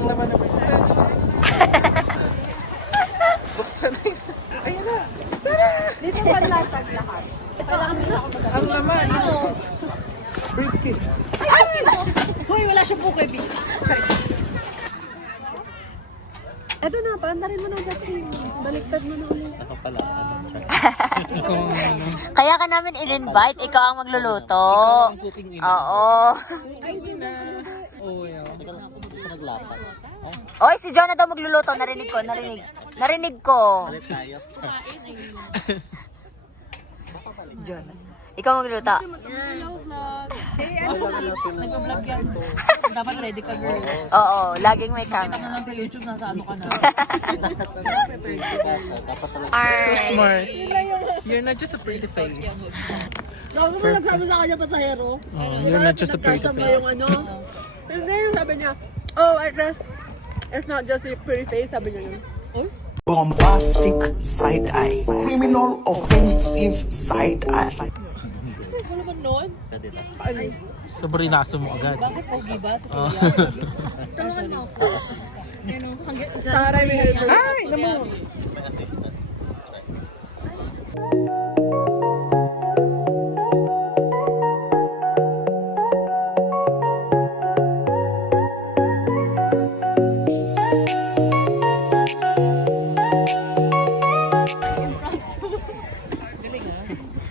ang laman na may buksan na yun. Ayan na. Dito one latag lahat. Ang laman. Briefcase. Hoy, wala siyang buko, B. Eto na, paandarin mo na, Justin. Baliktad mo na ulit. Ako pala. Kaya ka namin in-invite, ikaw ang magluluto. Oo. Oy, si John na daw magluluto. Narinig ko. John. Ikaw magluluto. Nag-vlog yan. Dapat ready ka, girl. Oo, laging may camera. Lang sa YouTube, nasa ano ka na. So smart. You're not just a pretty face. Ako mo nagsabi sa kanya pasahero. You're not just a pretty Nagkasama face. yung ano. Hindi yung sabi niya, oh, I guess it's not just a pretty face, sabi niya yun. Bombastic side eye, criminal offensive side eye. Wala ba nun? Sabrinaso mo agad. Bakit pogi ba? Sa Oh. Tulungan mo ako. Taray, may ay, naman.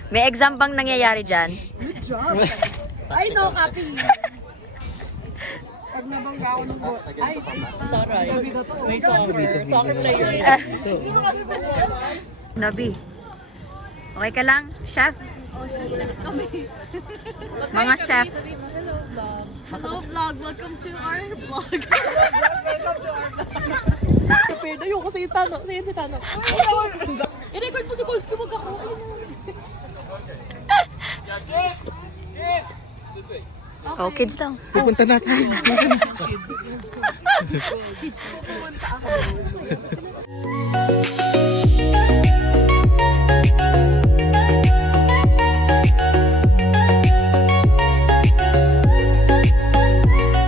May exam bang nangyayari dyan? Ay, no, copy. Pag nabangga ako ng bot. Ay, Taray. May soccer. Soccer player. Nabi. Okay ka lang, chef? Mga chef. Hello, vlog. Welcome to our vlog. prepared. Ayun, kasi yung tanong. Sige, yung tanong. I-record mo si Kolsky. Wag ako. Oh, kids daw. Pupunta na tayo.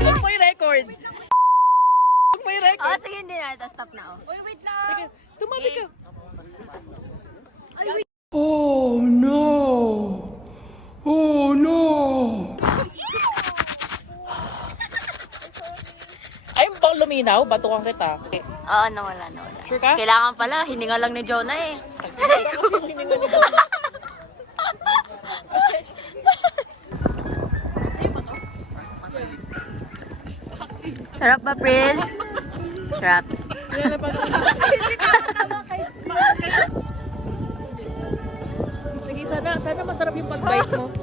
Huwag mo yung record. Huwag mo yung record. Oh, sige, hindi na. Stop na. Oh. Uy, wait lang. Sige, tumabi ka. Oh no! Oh no! Ay, bang luminaw? Batukan kita. Oo, nawala. Sure ka? Kailangan pala, hininga lang ni Jonah eh. Sarap ba, Pril? Sarap. Sige, sana masarap yung pag-bite mo.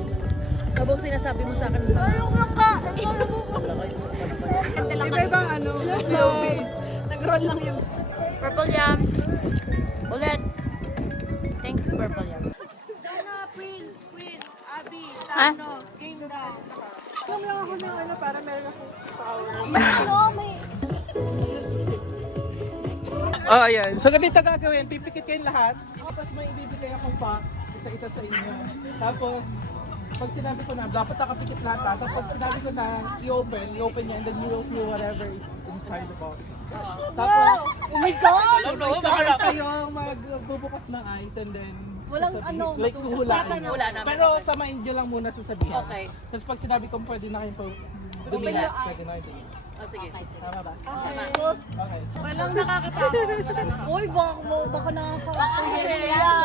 Habang sinasabi mo sa akin. Iba-ibang ano, slow pace. Nag-roll lang yung... Purple yam. Ulit. Thank you, Purple yam. Dana, Queen, Abby, Ha? Kinda. Kung lang ako ng ano, para meron akong power. Oh, ayan. So, ganito gagawin. Pipikit kayo lahat. Tapos may ibibigay akong pack. Isa-isa sa inyo. Tapos, pag sinabi ko na, dapat nakapikit lahat. Tapos pag sinabi ko na, i-open niya, and then you will see whatever is inside the box. Tapos, sabay kayong magbubukas ng eyes and then Walang sasabihin, ano, like huhulaan nyo. Wala namin. Pero samain nyo lang muna sasabihin. Okay. Tapos pag sinabi ko pwede na kayong Bumila. pwede na kayong tingin. Oh, sige. Tama ba? Okay. Walang nakakatakot. Uy, baka nakakatawa. Kasi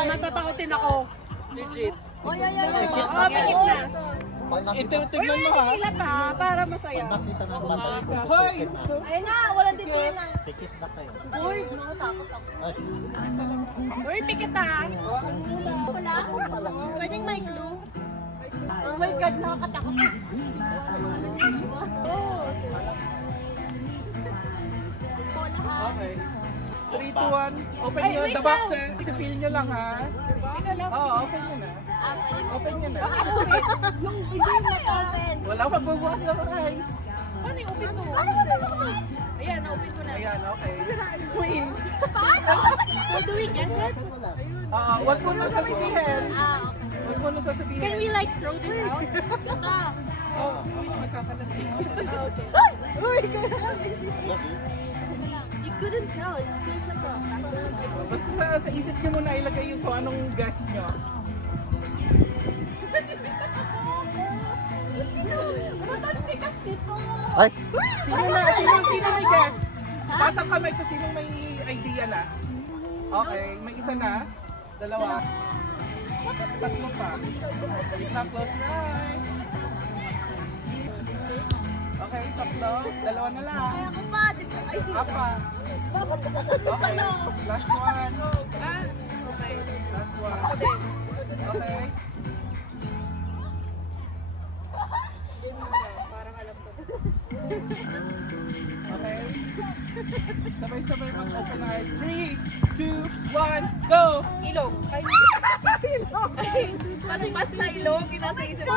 natatakotin ako. Legit. Pikit na. Tignan mo ha. Ilat ha, para masaya. Hoy! Ayun na, walang titiin na. Uy, pikit ha. Wala? Pwedeng may clue? Oh my God, nakakatakot. Okay. 3, 2, 1. Open nyo the box eh. I-feel nyo lang ha. Oo, open nyo na. Open nyo na. Yung hindi na-open. Wala pagbubukas ng eyes. Paano yung open mo? Ayan, na-open ko na. Ayan, okay. Queen. So do we guess it? Wag mo na sasabihin. Wag mo na sasabihin. Can we like throw this out? Oo, magkakalat. Okay. You couldn't tell. It feels like a Basta sa isip niyo muna ilagay yung kung anong guess niyo. Mataltikas dito. Ay, Sino may guess? Taas ang kamay ko sino may idea na. Okay, may isa na. Dalawa. Tatlo pa. Na close right. Okay, tatlo. Dalawa na lang. Ako pa, di ba? Ay, Apa. bakit ka Okay, last one. Okay. Last one. Ako din. Okay. Parang alam ko. Okay. Sabay-sabay mag-open eyes. 3, 2, 1, go! Ilong. Ay, ilong. Ano mas na ilong? Nasa isip ko.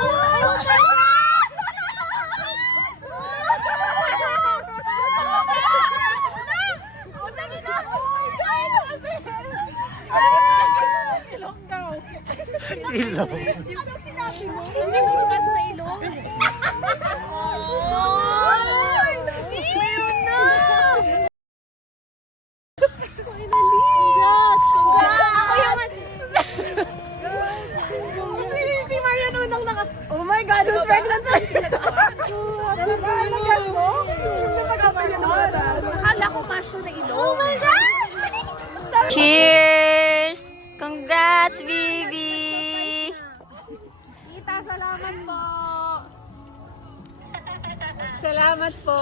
Ilong daw. ilaw. Anong sinabi mo? Mas na ilong? Ay! Ayun na! Finally! Congrats! Ako yaman! Si Marian unang naka... Oh my God! Who's pregnant? Ano ba? Nagas mo? Akala ko masyo na ilong. Oh my God! Cheers! Congrats, baby! Tita, salamat po! Salamat po!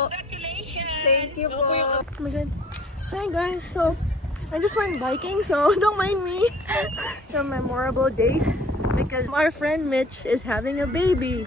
Thank you po! Oh my god. Hi guys, so I just went biking, so don't mind me. It's a memorable day because our friend Mitch is having a baby.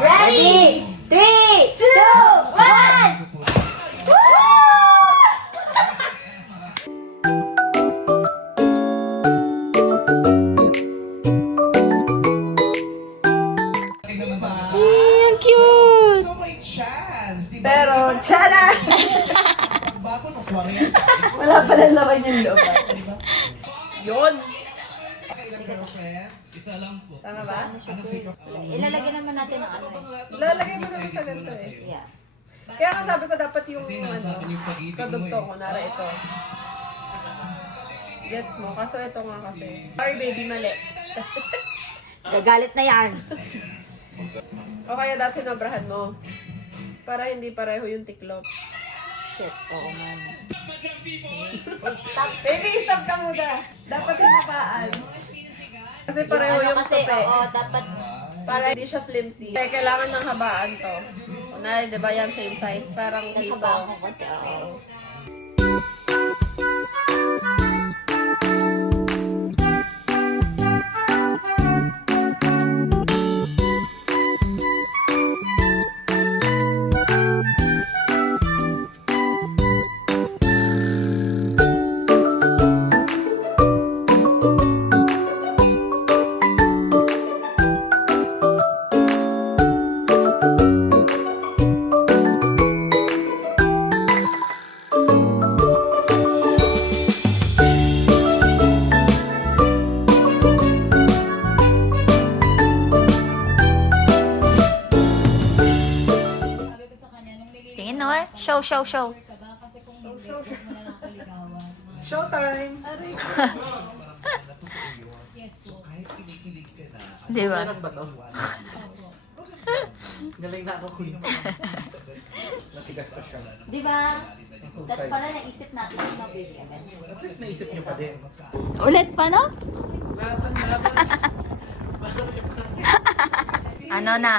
Ready? 3, 2, 1! Cute! So may chance, di ba? Pero, tiyara! Pagbago ng 40. Wala pa lang laman yung loob. Yun! Kailan girlfriends? Isa lang po. Tama ba? Anong pick up? Ilalagay naman natin ang ano Lalagay mo naman sa ganito eh. Yeah. Kaya nga sabi ko dapat yung kadugto ko, nara ito. Gets mo? Kaso ito nga kasi. Sorry baby, mali. Gagalit na yan. O kaya dati sinobrahan mo. Para hindi pareho yung tiklop. Shit, oo man. Baby, stop ka muna. Dapat hinapaan. Kasi pareho yung Kasi, tope. oo, dapat... Para hindi siya flimsy. Kaya kailangan ng habaan to. Kunwari, di ba yan same size? Parang dito. Nagkabaan ko konti, oo. Tingin no eh. Show. Showtime! Kahit kinikilig ka na, Di ba? Meron ba to? Galing na ako, Queen. Natigas pa siya. Di ba? Dapat pala naisip natin yung mabili agad. At least naisip niyo pa din. Ulit pa, no? Laban. Ano na?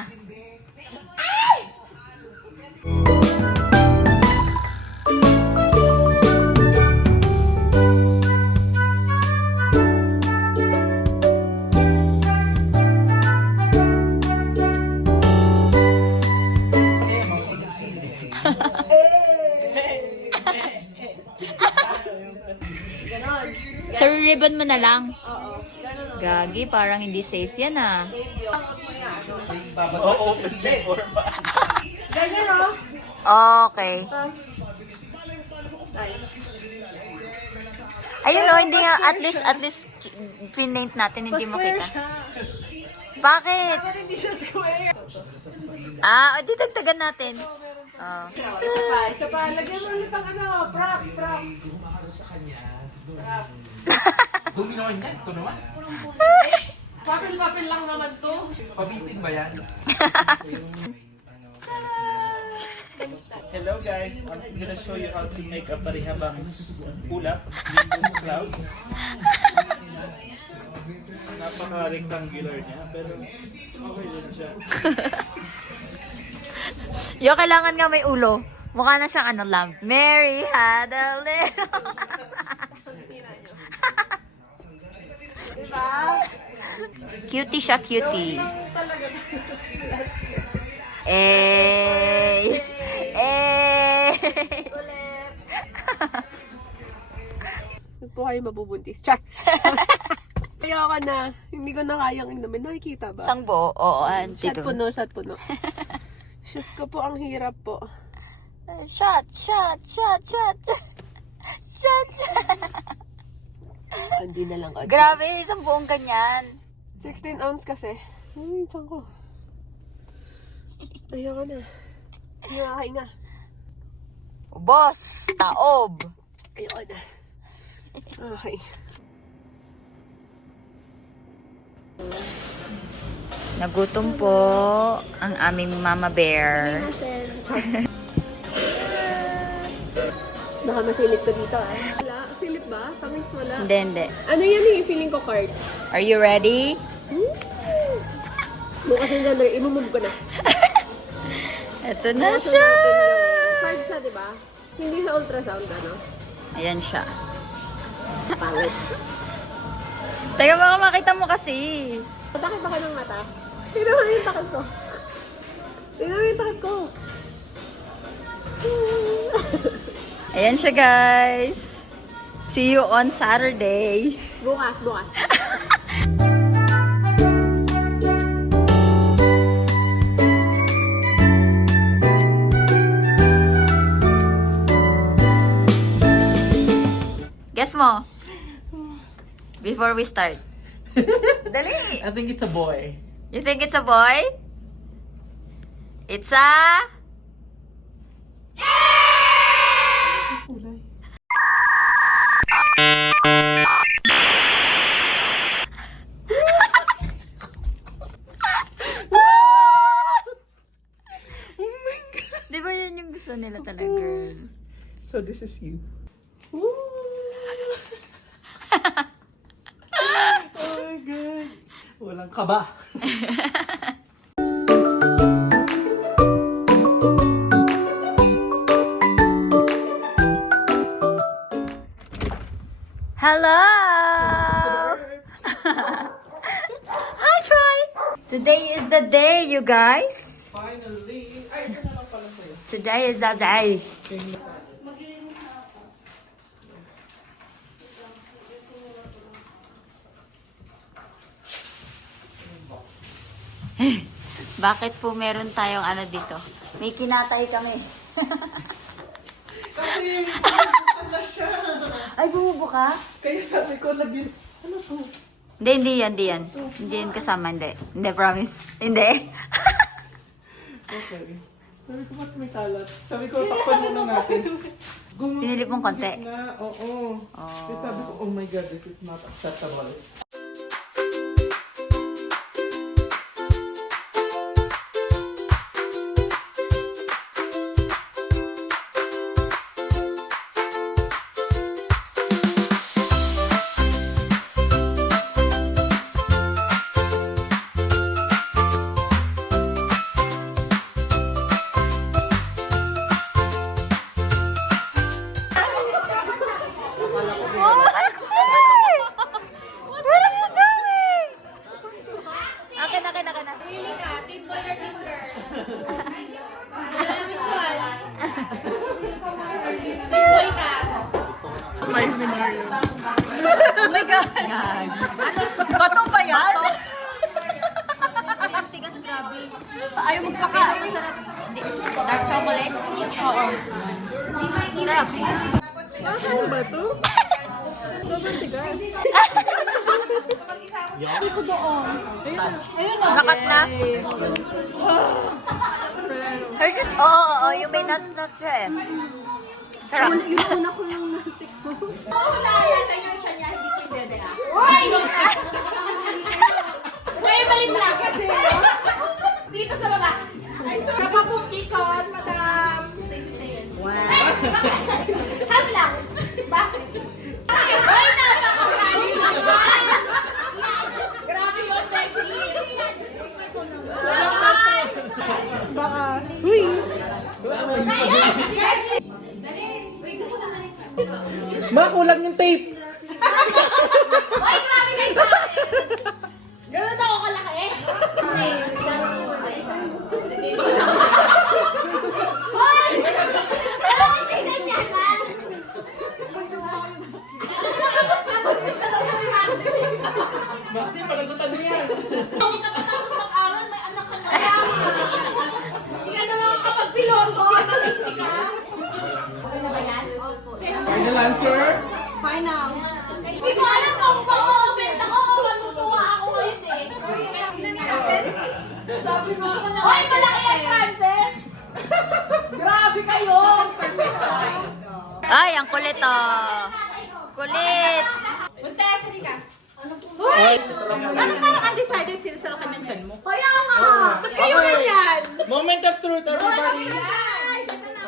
Sa ribbon mo na lang. Oo. Ganun Gagi, parang hindi safe yan ah. Ganyan o. Okay. Ayun oh, hindi nga, at least pinaint natin, hindi makita. Bakit? Hindi siya square. Ah, di dagdagan natin. Oh. Isa pa. Lagyan mo ulit ang props. Guminoin yan. Ito naman. Papel lang naman to. Pabiting ba yan? Hello guys, I'm gonna show you how to make a parihabang ulap with clouds. Napaka-rectangular niya, pero okay din siya. Yung kailangan nga may ulo. Mukha na siyang lamp. Mary had a little... Cutie siya, cutie. Eh. Huwag po kayo mabubuntis. Char! Ayoko na. Hindi ko na kayang inumin. Nakikita ba? Sangbo, oo, Shot puno. Shots ko po ang hirap po. Shot. Hindi na lang agad. Grabe, isang buong kanyan. 16 ounce kasi. Ay, tiyan ko. Ayoko na. Hinga. Boss, taob. Ayoko na. Okay. Nagutom po ang aming mama bear. Baka masilip ko dito ah. Wala? Silip ba? Tamis wala. Hindi. Ano yan eh? Feeling ko card. Are you ready? Bukas yung gender, imumove ko na. Ito na siya. Card siya, di ba? Hindi sa ultrasound, ano? Ayan siya. Pangit. Teka, baka makita mo kasi. Patakit ako ng mata. Tingnan mo yung takot ko. Tingnan mo yung takot ko. Ayan siya, guys. See you on Saturday. Bukas. Guess mo. Before we start. Dali! I think it's a boy. You think it's a boy? It's a... Kulay. Di ba yun yung gusto nila talaga, girl? So this is you. Oh my God. Walang kaba. Hello! Hi, Troy! Today is the day, you guys. Finally. Ay, ito na lang pala sa'yo. Today is the day. Bakit po meron tayong ano dito? May kinatay kami. Kasi, bumubuka na siya. Ay, bumubo ka? Kaya sabi ko, ano to? Hindi yan. Hindi yan kasama, hindi. Hindi, promise. Hindi. Okay. Sabi ko, ba't may kalat? Sabi ko, takpan muna natin. Sinilip mong konti. Na, oo. Kaya sabi ko, oh my God, this is not acceptable. Oh my God! Bato ba Ano ba to? Sobrang tigas. Hindi ko doon. Ayun o. Nakat na? Hershey's? Oo, yung may nut siya eh. Sarap. Yung una ko yung natik ko. Kaya balik na kasi. Dito sa baba. Nakapumikon, madam. Wow. Have lang. Bakit? Ay, napakagaling naman. Grabe yun, Beshi. Baka. Uy! Makulang yung tape. Uy, grabe kayo sa akin. Ganun ako kalaki. Hoy! Alam mo, tingnan niya ka. Maxi, panagutan mo yan. Hindi ka pa tapos mag-aral, may anak ka na. Hindi ka na makakapag-piloto. Nalisik ka. Okay na ba yan? Final answer? Hindi ko alam kung pa-open ako o matutuwa ako ngayon eh. Hoy, malaki yan, Frances! Grabe kayo! Ay, ang kulit oh. Kulit. Ano parang undecided sila sa laki ng tiyan mo? Kaya nga! Ba't kayo ganyan? Moment of truth, everybody. Guys, ito na.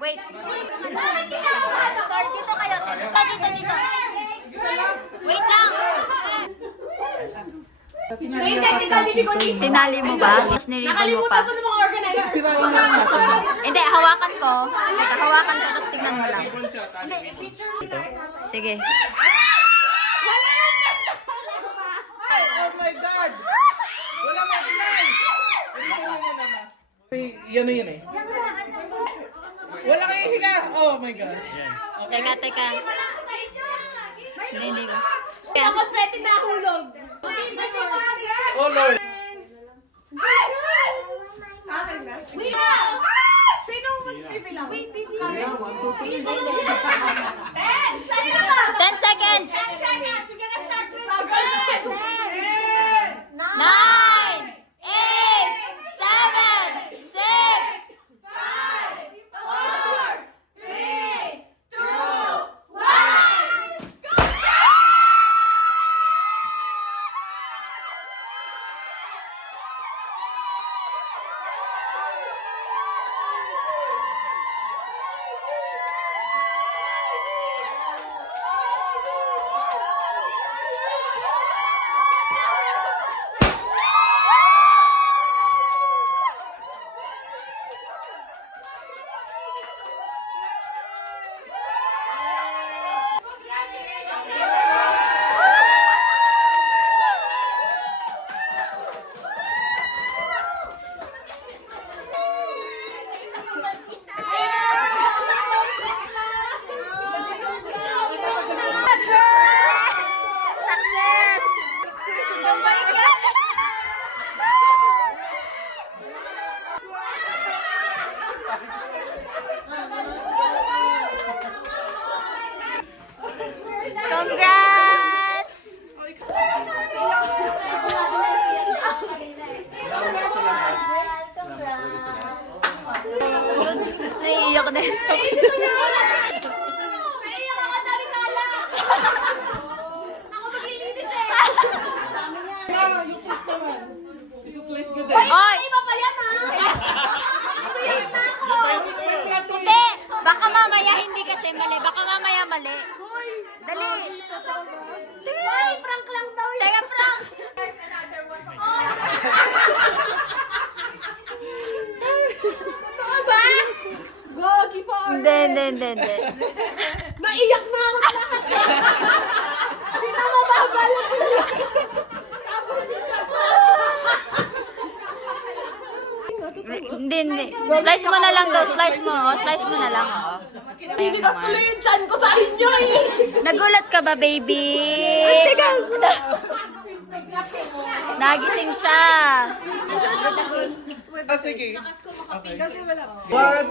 Wait. Sir, dito kayo. Dito. Wait lang. May technical difficulty. Tinali mo ba? Tapos niribon mo pa. Nakalimutan ko ng mga organizer. Sirain mo yung Hindi, hawakan ko. Hawakan ko, tapos tignan mo lang. Sige. Oh my God! Wala mo ilay! Yan na yun eh. Wala kang higa! Oh my God. Teka. Hindi ko. Ako pwede na hulog. Oh Lord. Sino magbibilang? Wait, Naiiyak na. Kaya ako dami kala. Ako maglilinis eh. Ah, yung cake naman. Isa-slice ko din. Oy! Iba pa yan ah. Iba na ako. Hindi! Baka mamaya hindi kasi mali. Baka mamaya mali. Dali! hindi. Naiyak na ako lahat. Pinamababalat ko lang. Tapos Hindi. Slice mo na lang daw. Slice mo. Oh, slice mo na lang. Oh. Tinigas tuloy yung chan ko sa inyo eh. Nagulat ka ba, baby? Nagising siya. Sige. Okay. 1,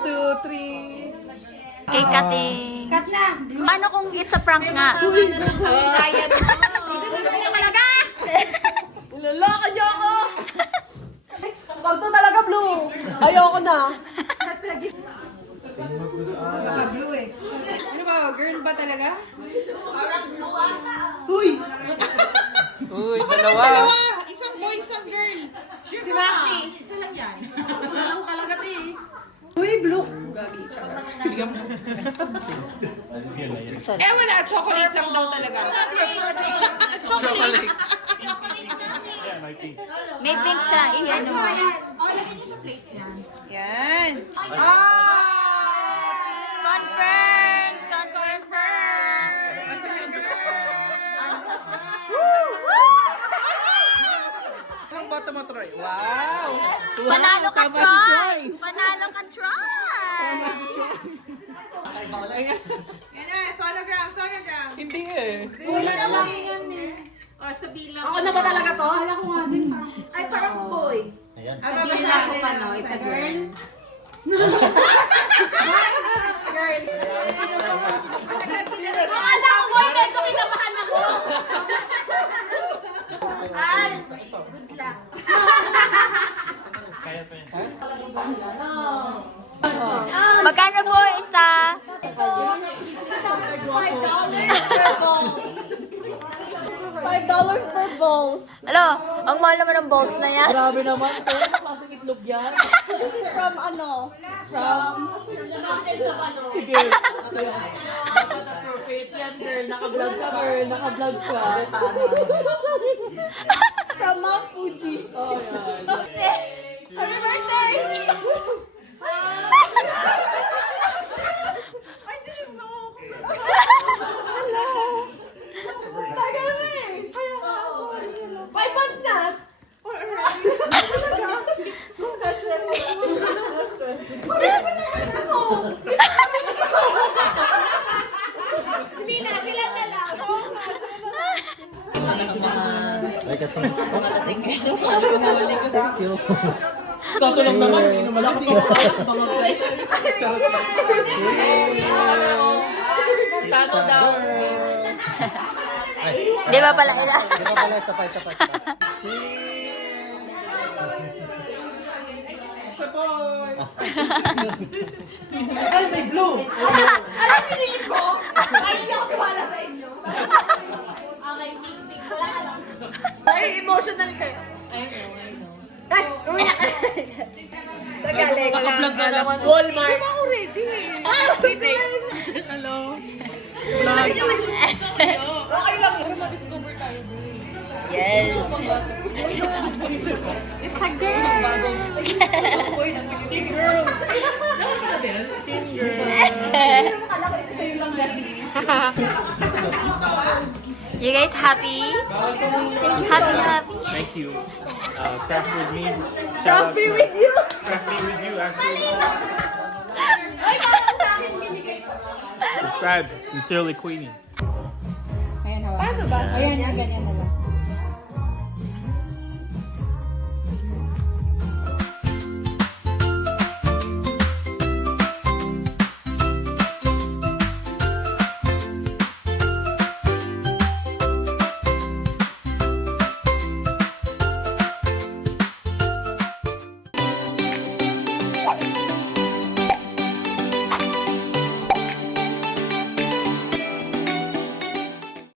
2, 3. Kay Kating. Cut na. Paano kung it's a prank nga? Niloloko niyo ako. Pag to talaga blue. Ayoko na. Ano ba? Girl ba talaga? Uy, dalawa. Isang boy, isang girl. Si Maxi. Isa lang yan. Isa lang talaga eh. Eh wala, chocolate lang daw talaga. Chocolate. Yeah, my pink. May pink siya. Iyan mo. Yan. Confirm! Anong bata mo, Troy? Wow! Panalo ka, Tama si Troy! Panalo ka, Troy! Yan na, sonogram. Hindi eh. Ako na ba talaga to? Ay, parang boy. Babasahin ko pa, no? It's a girl. Akala ko boy, medyo kinabahan ako. Ay, good luck. Kaya pa yan. Magkano po isa? $5 per balls. $5 per balls. Alo, ang mahal naman ng balls na yan. Grabe naman to. Klaseng itlog yan. This is from ano? From... Sige. Appropriate yan, girl. Naka-vlog ka, girl. Naka-vlog ka. From Mount Fuji. Oh, yan. Happy birthday! I didn't know. Tagal na eh. 5 months na. Hindi na, sila na lang. Sato lang naman, hindi naman ako. Tato daw. Di ba pala ila? Sa boy! Ay, may blue! Alam sinilip ko? Ay, hindi ako tiwala sa inyo. Okay, pink. Wala ka lang. Ay, emotional kayo. I know. Ay, umiyak ka. Sa galing. Naka-vlog na naman. Walmart. Hindi ako ready eh. Hello. Vlog. Okay lang. Pero ma-discover tayo. Yes. It's a girl. Teen girl. Teen girl. You guys happy? Happy. Thank you. Craft with me. Shout out to with you. Craft me with you, actually. Ay, parang sa akin binigay ko. Subscribe. Sincerely, Queenie. Ayan, hawa. Paano ba? Ayan, ganyan na lang.